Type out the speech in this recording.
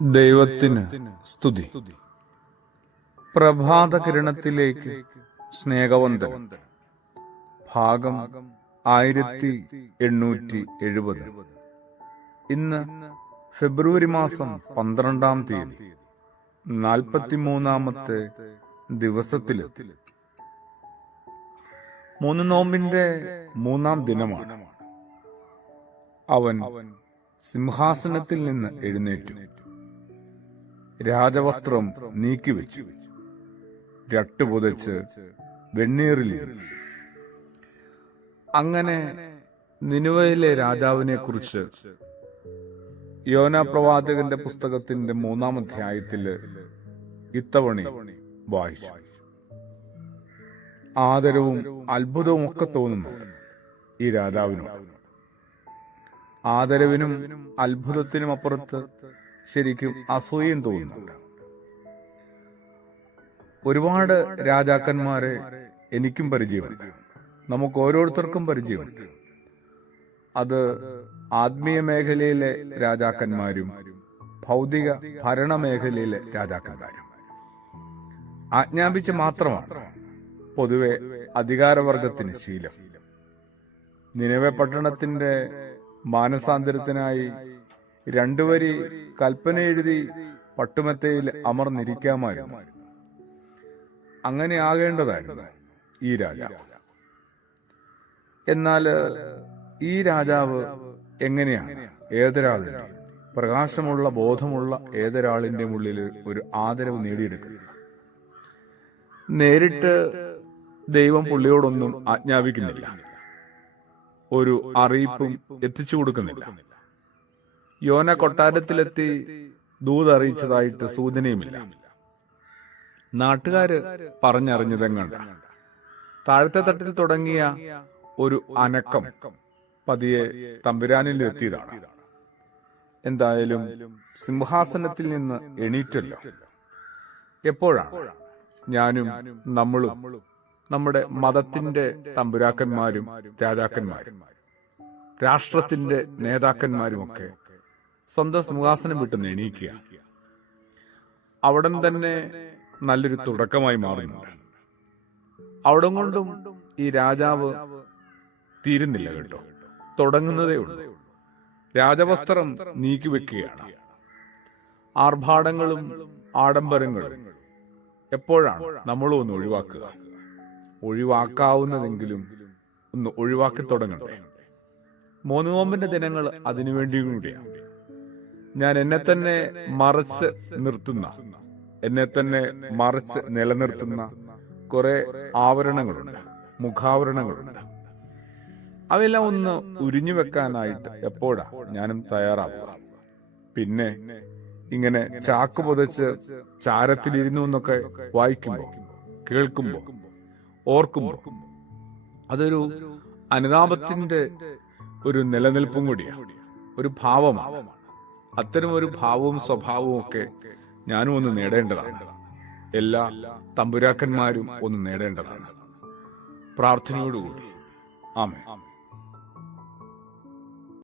ദൈവത്തിന് സ്തുതി. പ്രഭാത കിരണത്തിലേക്ക് സ്നേഹവന്ദനം. ഭാഗം 1870. ഇന്ന് ഫെബ്രുവരി മാസം 12-ാം തീയതി, 43-ാമത്തെ ദിവസത്തിലെത്തി. 3 നോമ്പിന്റെ 3-ാം ദിനമാണ്. അവൻ സിംഹാസനത്തിൽ നിന്ന് എഴുന്നേറ്റു, രാജവസ്ത്രം നീക്കിവെച്ചു, രട്ടുപുതച്ച് വെണ്ണീറിലിരുന്നു. അങ്ങനെ നിനുവയിലെ രാജാവിനെ കുറിച്ച് യോനാ പ്രവാചകന്റെ പുസ്തകത്തിന്റെ 3-ാം അധ്യായത്തില് ഇത്തവണ വായിച്ചു. ആദരവും അത്ഭുതവും ഒക്കെ തോന്നുന്നു ഈ രാജാവിനോട്. ആദരവിനും അത്ഭുതത്തിനും അപ്പുറത്ത് ശരിക്കും അസൂയയും തോന്നുന്നുണ്ട്. ഒരുപാട് രാജാക്കന്മാരെ എനിക്കും പരിചയമുണ്ട്, നമുക്ക് ഓരോരുത്തർക്കും പരിചയമുണ്ട്. അത് ആത്മീയ മേഖലയിലെ രാജാക്കന്മാരും ഭൗതിക ഭരണ മേഖലയിലെ രാജാക്കന്മാരും. ആജ്ഞാപിച്ച് മാത്രമാണ് പൊതുവെ അധികാരവർഗത്തിന് ശീലം. നിനവെ പട്ടണത്തിന്റെ മാനസാന്തരത്തിനായി 2 വരി കൽപ്പന എഴുതി പട്ടുമെത്തയിൽ അമർന്നിരിക്കാമായിരുന്നു. അങ്ങനെ ആകേണ്ടതായിരുന്നു ഈ രാജാവ്. എന്നാൽ ഈ രാജാവ് എങ്ങനെയാണ് ഏതൊരാളിന്റെ പ്രകാശമുള്ള ബോധമുള്ള ഏതൊരാളിന്റെ ഉള്ളിൽ ഒരു ആദരവ് നേടിയെടുക്കുന്നത്? നേരിട്ട് ദൈവം പുള്ളിയോടൊന്നും ആജ്ഞാപിക്കുന്നില്ല, ഒരു അറിയിപ്പും എത്തിച്ചു കൊടുക്കുന്നില്ല. യോന കൊട്ടാരത്തിലെത്തി ദൂതറിയിച്ചതായിട്ട് സൂചനയുമില്ല. നാട്ടുകാര് പറഞ്ഞറിഞ്ഞതെങ്ങണ്ട താഴത്തെ തട്ടിൽ തുടങ്ങിയ ഒരു അനക്കം പതിയെ തമ്പുരാനിൽ എത്തിയതാണ്. എന്തായാലും സിംഹാസനത്തിൽ നിന്ന് എണീറ്റല്ലോ. എപ്പോഴാണ് ഞാനും നമ്മളും നമ്മുടെ മതത്തിന്റെ തമ്പുരാക്കന്മാരും രാജാക്കന്മാരും രാഷ്ട്രത്തിന്റെ നേതാക്കന്മാരുമൊക്കെ സ്വന്തം സിംഹാസനം വിട്ട് എണീക്കുക? അവിടം തന്നെ നല്ലൊരു തുടക്കമായി മാറുന്നുണ്ട്. അവിടം കൊണ്ടും ഈ രാജാവ് തീരുന്നില്ല കേട്ടോ, തുടങ്ങുന്നതേ ഉള്ളൂ. രാജവസ്ത്രം നീക്കിവെക്കുകയാണ്. ആർഭാടങ്ങളും ആഡംബരങ്ങളും എപ്പോഴാണ് നമ്മളും ഒന്ന് ഒഴിവാക്കുക? ഒഴിവാക്കാവുന്നതെങ്കിലും ഒന്ന് ഒഴിവാക്കി തുടങ്ങണ്ടേ? 3 നോമ്പിന്റെ ദിനങ്ങൾ അതിനുവേണ്ടി കൂടിയാണ്. ഞാൻ എന്നെ തന്നെ മറച്ച് നിർത്തുന്ന, എന്നെ തന്നെ മറച്ച് നിലനിർത്തുന്ന കുറെ ആവരണങ്ങളുണ്ട്, മുഖാവരണങ്ങളുണ്ട്. അവയെല്ലാം ഒന്ന് ഉരിഞ്ഞു വെക്കാനായിട്ട് എപ്പോഴാ ഞാനും തയ്യാറാവുക? പിന്നെ ഇങ്ങനെ ചാക്ക് പുതച്ച് ചാരത്തിലിരുന്നു എന്നൊക്കെ വായിക്കുമ്പോ, കേൾക്കുമ്പോ, ഓർക്കുമ്പോ അതൊരു അനുതാപത്തിന്റെ ഒരു നിലനിൽപ്പും കൂടിയാണ്, ഒരു ഭാവമാണ്. അത്തരം ഒരു ഭാവവും സ്വഭാവവും ഒക്കെ ഞാനും ഒന്ന് നേടേണ്ടതാണ്. എല്ലാ തമ്പുരാക്കന്മാരും ഒന്ന് നേടേണ്ടതാണ്. പ്രാർത്ഥനയോടുകൂടി ആമേൻ.